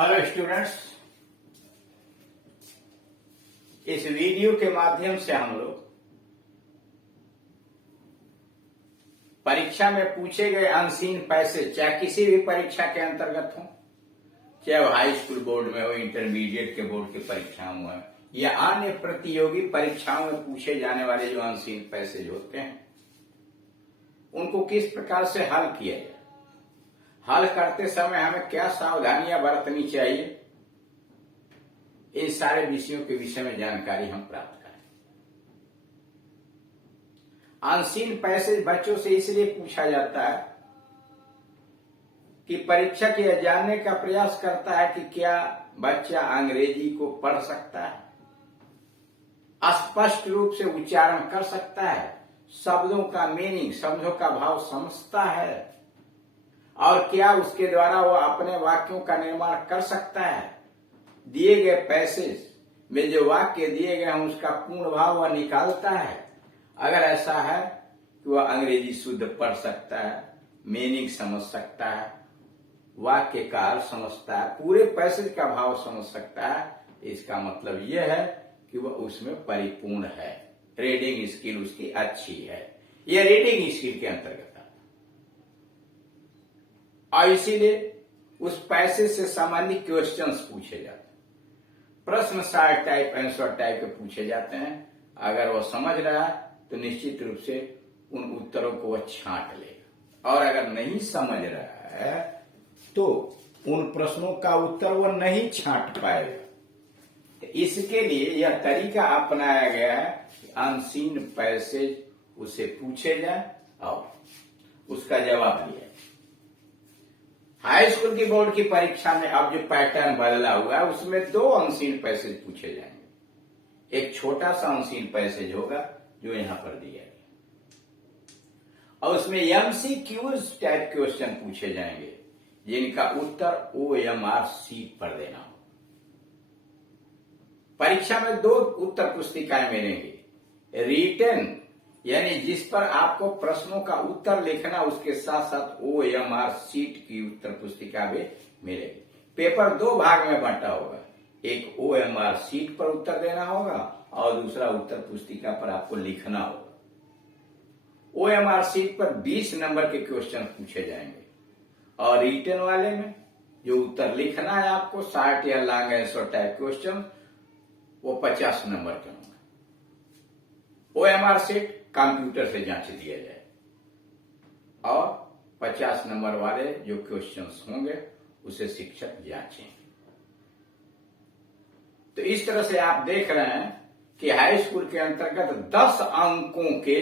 Hello students, इस video के माध्यम से हम लोग परीक्षा में पूछे गए अनसीन पैसेज, चाहे किसी भी परीक्षा के अंतर्गत हो, चाहे वो हाई स्कूल बोर्ड में हो, इंटरमीडिएट के बोर्ड की परीक्षाओं में हो, या अन्य प्रतियोगी परीक्षाओं में पूछे जाने वाले जो अनसीन पैसेज होते हैं उनको किस प्रकार से हल किया जाए, हल करते समय हमें क्या सावधानियां बरतनी चाहिए, इन सारे विषयों के विषय में जानकारी हम प्राप्त करें। अनसीन पैसेज बच्चों से इसलिए पूछा जाता है कि परीक्षक यह जानने का प्रयास करता है कि क्या बच्चा अंग्रेजी को पढ़ सकता है, स्पष्ट रूप से उच्चारण कर सकता है, शब्दों का मीनिंग, शब्दों का भाव समझता है, और क्या उसके द्वारा वो अपने वाक्यों का निर्माण कर सकता है। दिए गए पैसेज में जो वाक्य दिए गए हैं उसका पूर्ण भाव वह निकालता है। अगर ऐसा है कि वह अंग्रेजी शुद्ध पढ़ सकता है, मीनिंग समझ सकता है, वाक्य का अर्थ समझता है, पूरे पैसेज का भाव समझ सकता है, इसका मतलब यह है कि वह उसमें परिपूर्ण है, रीडिंग स्किल उसकी अच्छी है। यह रीडिंग स्किल के अंतर्गत आता है और इसीलिए उस पैसेज से संबंधित क्वेश्चंस पूछे जाते हैं। प्रश्न सार टाइप, आंसर टाइप के पूछे जाते हैं। अगर वह समझ रहा है तो निश्चित रूप से उन उत्तरों को वह छांट लेगा, और अगर नहीं समझ रहा है तो उन प्रश्नों का उत्तर वह नहीं छांट पाएगा। तो इसके लिए यह तरीका अपनाया गया है कि अनसीन पैसेज उसे पूछे जाए और उसका जवाब लिया। हाई स्कूल की बोर्ड की परीक्षा में अब जो पैटर्न बदला हुआ है उसमें दो अनसीन पैसेज पूछे जाएंगे। एक छोटा सा अनसीन पैसेज होगा जो यहां पर दिया गया, और उसमें एमसीक्यूज टाइप क्वेश्चन पूछे जाएंगे जिनका उत्तर OMR शीट पर देना हो। परीक्षा में दो उत्तर पुस्तिकाएं मिलेंगी, रिटन यानी जिस पर आपको प्रश्नों का उत्तर लिखना, उसके साथ साथ OMR शीट की उत्तर पुस्तिका भी मिलेगी। पेपर दो भाग में बांटा होगा, एक OMR शीट पर उत्तर देना होगा और दूसरा उत्तर पुस्तिका पर आपको लिखना होगा। OMR शीट पर 20 नंबर के क्वेश्चन पूछे जाएंगे और रिटन वाले में जो उत्तर लिखना है आपको, शॉर्ट या लॉन्ग आंसर टाइप क्वेश्चन, वो 50 नंबर के होंगे। OMR शीट कंप्यूटर से जांच दिया जाए और 50 नंबर वाले जो क्वेश्चंस होंगे उसे शिक्षक जांचेंगे। तो इस तरह से आप देख रहे हैं कि हाई स्कूल के अंतर्गत 10 अंकों के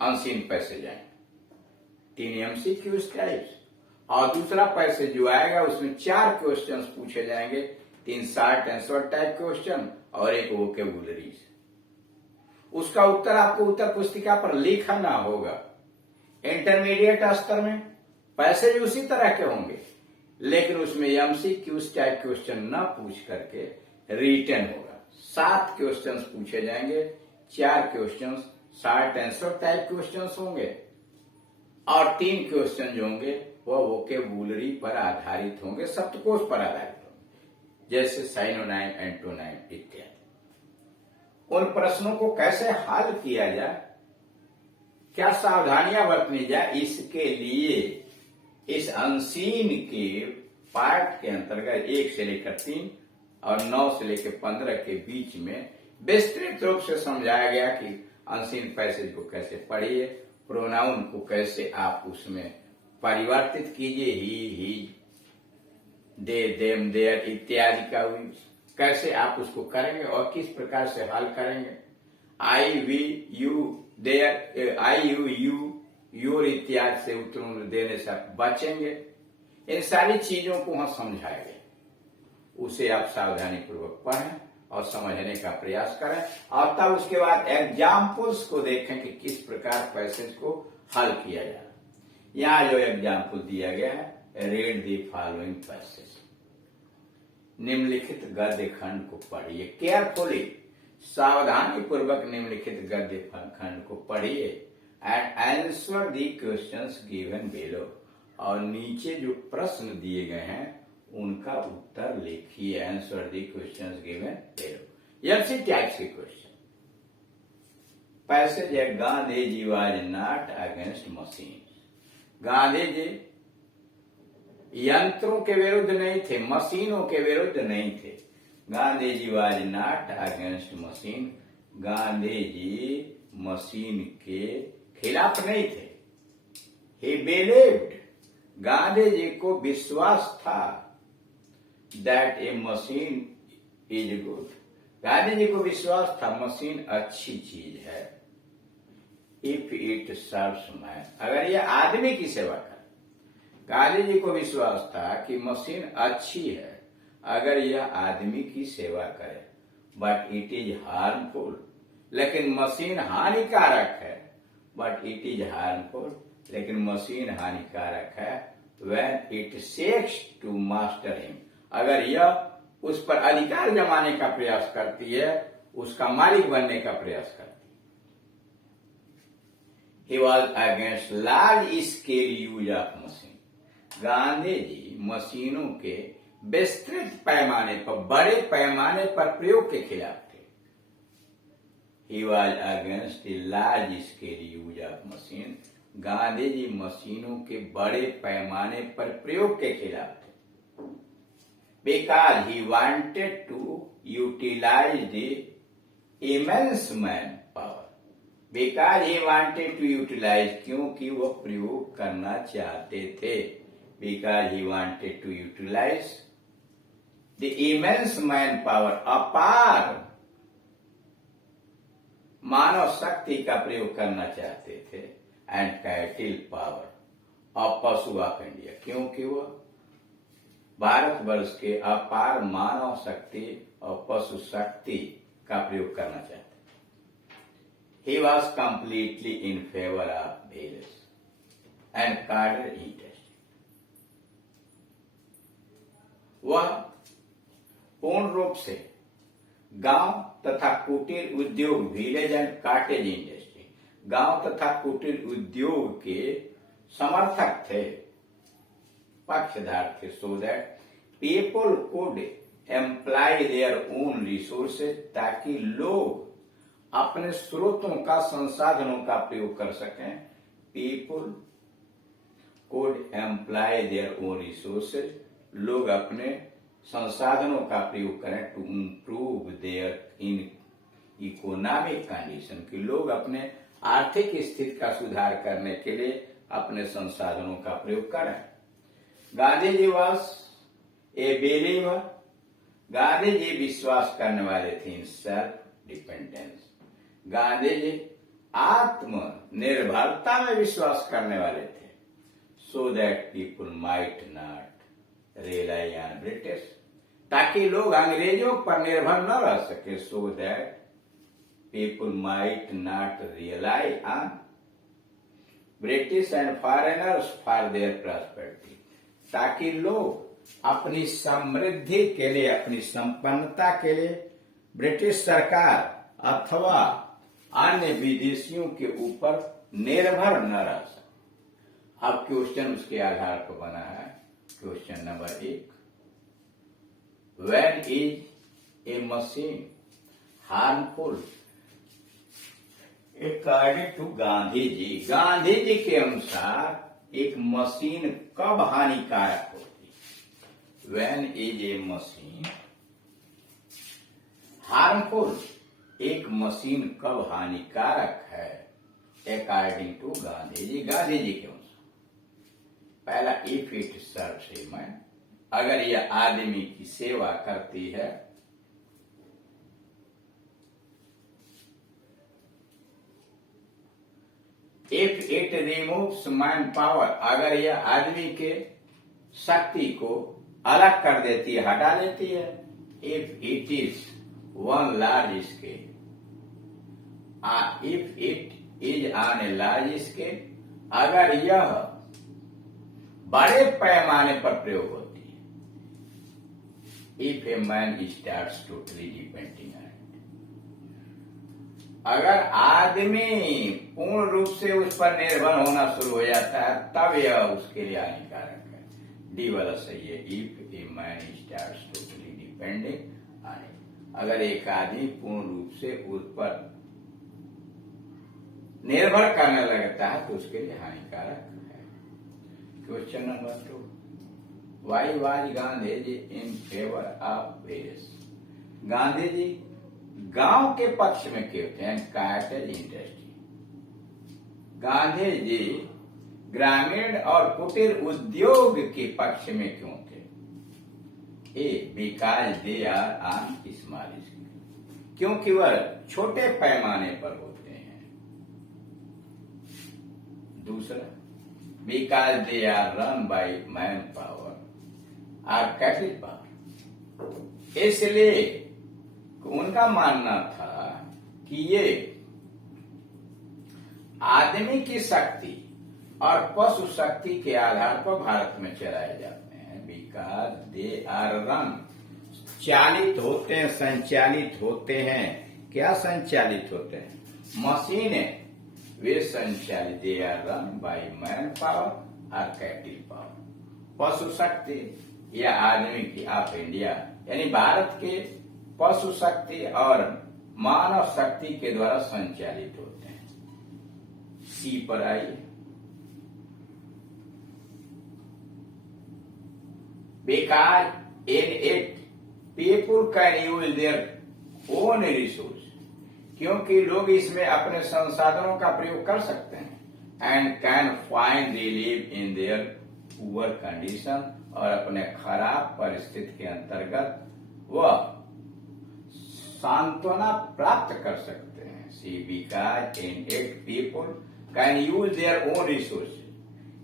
अनसीन पैसेज आएंगे, 3 MCQs टाइप्स, और दूसरा पैसेज जो आएगा उसमें 4 क्वेश्चंस पूछे जाएंगे, 3 शॉर्ट आंसर टाइप क्वेश्चन और एक वोकैबुलरी। उसका उत्तर आपको उत्तर पुस्तिका पर लिखना होगा। इंटरमीडिएट स्तर में पैसेज उसी तरह के होंगे, लेकिन उसमें MCQs टाइप क्वेश्चन न पूछ करके रिटन होगा। 7 क्वेश्चंस पूछे जाएंगे, 4 questions short answer type questions होंगे और 3 क्वेश्चन जो होंगे वह वोकैबुलरी पर आधारित होंगे, शब्दकोश पर आधारित होंगे, जैसे साइनोनाइम, एंटोनाइम इत्यादि। उन प्रश्नों को कैसे हल किया जाए, क्या सावधानियां बरतनी जाए, इसके लिए इस अनसीन के पार्ट के अंतर्गत 1 से लेकर 3 और 9 से लेकर 15 के बीच में विस्तृत रूप से समझाया गया कि अनसीन पैसेज को कैसे पढ़िए, प्रोनाउन को कैसे आप उसमें परिवर्तित कीजिए, ही, दे, देम, देयर इत्यादि का कैसे आप उसको करेंगे और किस प्रकार से हल करेंगे। I, we, you, their, I, you, your इत्यादि से उत्तर देने से आप बचेंगे। इन सारी चीजों को हम समझाएंगे, उसे आप सावधानी पूर्वक पढ़ें और समझने का प्रयास करें, और तब उसके बाद एग्जाम्पल्स को देखें कि किस प्रकार पैसेज को हल किया जाए। यहाँ जो एग्जाम्पल दिया गया है, रीड द फॉलोइंग पैसेज, निम्नलिखित गद्य खंड को पढ़िए, केयरफुली, सावधानी पूर्वक निम्नलिखित गद्य खंड को पढ़िए, and answer the questions given below, और नीचे जो प्रश्न दिए गए हैं उनका उत्तर लिखिए। Answer the questions given below. MC types के क्वेश्चन। पैसेज है Gandhi ji was not against machine. Gandhi ji यंत्रों के विरुद्ध नहीं थे, मशीनों के विरुद्ध नहीं थे। Gandhi ji was not against machine. Gandhi ji machine के खिलाफ नहीं थे। ही बिलीव्ड, गांधी जी को विश्वास था that a machine is good. Gandhi ji को विश्वास था मशीन अच्छी चीज है। इफ इट सर्व्स मैन, अगर यह आदमी की सेवा करे। गांधी जी को विश्वास था कि मशीन अच्छी है अगर यह आदमी की सेवा करे। बट इट इज हार्मफुल, लेकिन मशीन हानिकारक है। बट इट इज हार्मफुल, लेकिन मशीन हानिकारक है। When it seeks to master him, अगर यह उस पर अधिकार जमाने का प्रयास करती है, उसका मालिक बनने का प्रयास करती है। He was against large scale use of machine. Gandhi ji मशीनों के विस्तृत पैमाने पर, बड़े पैमाने पर प्रयोग के खिलाफ थे। He was against the large scale use of machine. Gandhi ji मशीनों के बड़े पैमाने पर प्रयोग के खिलाफ थे। Because he wanted to utilize the immense manpower. Because he wanted to utilize, क्योंकि वह प्रयोग करना चाहते थे। Because he wanted to utilize the immense manpower, अपार मानव शक्ति का प्रयोग करना चाहते थे। एंड कैटिल पावर, और पशु ऑफ इंडिया, क्योंकि वह भारतवर्ष के अपार मानव शक्ति और पशु शक्ति का प्रयोग करना चाहते। He was completely in favor of village and cadre interest. वह पूर्ण रूप से गांव तथा कुटीर उद्योग, विलेज एंड कॉटेज इंडस्ट्री, गांव तथा कुटीर उद्योग के समर्थक थे, पक्षधार थे। So that people could employ their own resources, ताकि लोग अपने स्रोतों का, संसाधनों का प्रयोग कर सकें। People could employ their own resources, लोग अपने संसाधनों का प्रयोग करें। To improve their in economic condition, कि लोग अपने आर्थिक स्थिति का सुधार करने के लिए अपने संसाधनों का प्रयोग करें। Gandhi ji was a believer, Gandhi ji विश्वास करने वाले थे in self dependence. Gandhi ji आत्मनिर्भरता में विश्वास करने वाले थे। So that people might not rely on British, ताकि लोग अंग्रेजों पर निर्भर न रह सके। So that people might not rely on British and foreigners for their prosperity, ताकि लोग अपनी समृद्धि के लिए, अपनी संपन्नता के लिए ब्रिटिश सरकार अथवा अन्य विदेशियों के ऊपर निर्भर न रह सके। अब क्वेश्चन उसके आधार पर बना है। Question number 1, when is a machine harmful according to Gandhi ji. Gandhi ji के अनुसार एक मशीन कब हानिकारक होती है? When is a machine harmful, एक मशीन कब हानिकारक है? अकॉर्डिंग टू गांधी जी, गांधी जी के अनुसार। पहला, if it serves a man, अगर यह आदमी की सेवा करती है। If it removes man power, अगर यह आदमी के शक्ति को अलग कर देती है, हटा देती है। If it is one large scale, if it is on a large scale, अगर यह बड़े पैमाने पर प्रयोग होती है। If a man starts totally depending on it, अगर आदमी पूर्ण रूप से उस पर निर्भर होना शुरू हो जाता है, तब यह उसके लिए हानिकारक है। डी वाला सही है। If a man starts totally depending on it, अगर एक आदमी पूर्ण रूप से उस पर निर्भर करने लगता है तो उसके लिए हानिकारक है। Question number 2, why was Gandhi ji in favour of village? Gandhi ji गांव के पक्ष में क्यों थे? Cottage industry. गांधी जी ग्रामीण और कुटीर उद्योग के पक्ष में क्यों थे? A because they are on small scale, क्योंकि वह छोटे पैमाने पर होते हैं। दूसरा, because they are run by man power और कैपिटल पावर, इसलिए उनका मानना था कि ये आदमी की शक्ति और पशु शक्ति के आधार पर भारत में चलाए जाते हैं। बिकॉज दे आर रन, चालित होते हैं, संचालित होते हैं। क्या संचालित होते हैं? मशीनें, वे संचालित, they are run by man power और कैपिटल पावर। पशु शक्ति या आदमी की, ऑफ इंडिया यानी भारत के पशु शक्ति और मानव शक्ति के द्वारा संचालित होते हैं। सी पर आइए। Because in it people can use their own resource, क्योंकि लोग इसमें अपने संसाधनों का प्रयोग कर सकते हैं। And can find relief in their poor condition, और अपने खराब परिस्थिति के अंतर्गत वह सांत्वना प्राप्त कर सकते हैं। C because in it people can use their own resource,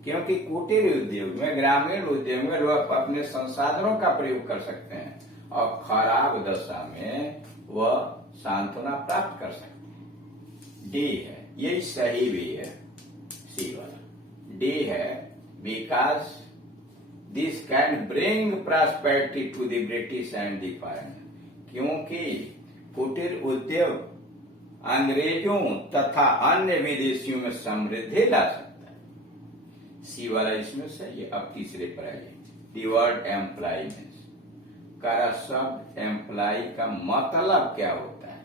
क्योंकि कुटीर उद्योग में, ग्रामीण उद्योग में लोग अपने संसाधनों का प्रयोग कर सकते हैं और खराब दशा में वह सांत्वना प्राप्त कर सकते हैं। डी है, ये सही भी है, सी वाला डी है। Because this can bring prosperity to the British and the foreign, क्योंकि कुटीर उद्योग अंग्रेजों तथा अन्य विदेशियों में समृद्धि ला सकता है। सी वाला इसमें सही है। अब तीसरे पर आइए। द वर्ड एम्प्लॉय मीन्स, का शब्द एम्प्लॉय का मतलब क्या होता है?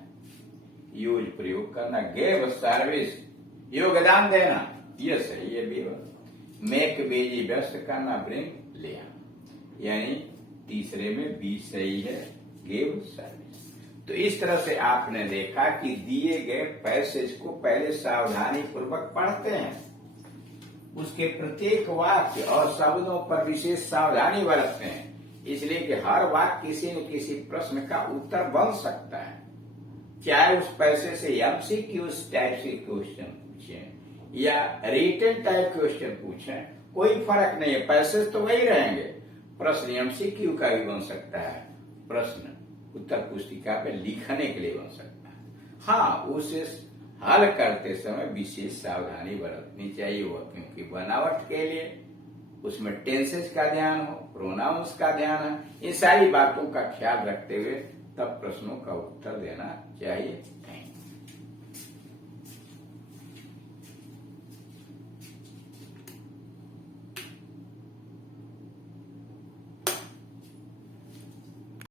यूज, प्रयोग करना। गिव, सर्विस, योगदान देना, ये सही है। बी मेक, बिजी, व्यस्त करना। ब्रिंग, ले आना, यानी तीसरे में बी सही है, गिव सर्विस। तो इस तरह से आपने देखा कि दिए गए पैसेज को पहले सावधानी पूर्वक पढ़ते हैं, उसके प्रत्येक वाक्य और शब्दों पर विशेष सावधानी बरतते हैं, इसलिए कि हर वाक्य किसी न किसी प्रश्न का उत्तर बन सकता है। चाहे उस पैसे से एमसीक्यू टाइप से क्वेश्चन पूछें या रिटन टाइप क्वेश्चन पूछें, कोई फर्क नहीं है, पैसे तो वही रहेंगे। प्रश्न एमसीक्यू का भी बन सकता है, प्रश्न उत्तर पुस्तिका पे लिखने के लिए बन सकता है। हाँ, उसे हल करते समय विशेष सावधानी बरतनी चाहिए, वो क्योंकि बनावट के लिए उसमें टेंसेस का ध्यान हो, प्रोनाउंस का ध्यान है, इन सारी बातों का ख्याल रखते हुए तब प्रश्नों का उत्तर देना चाहिए। Thank you.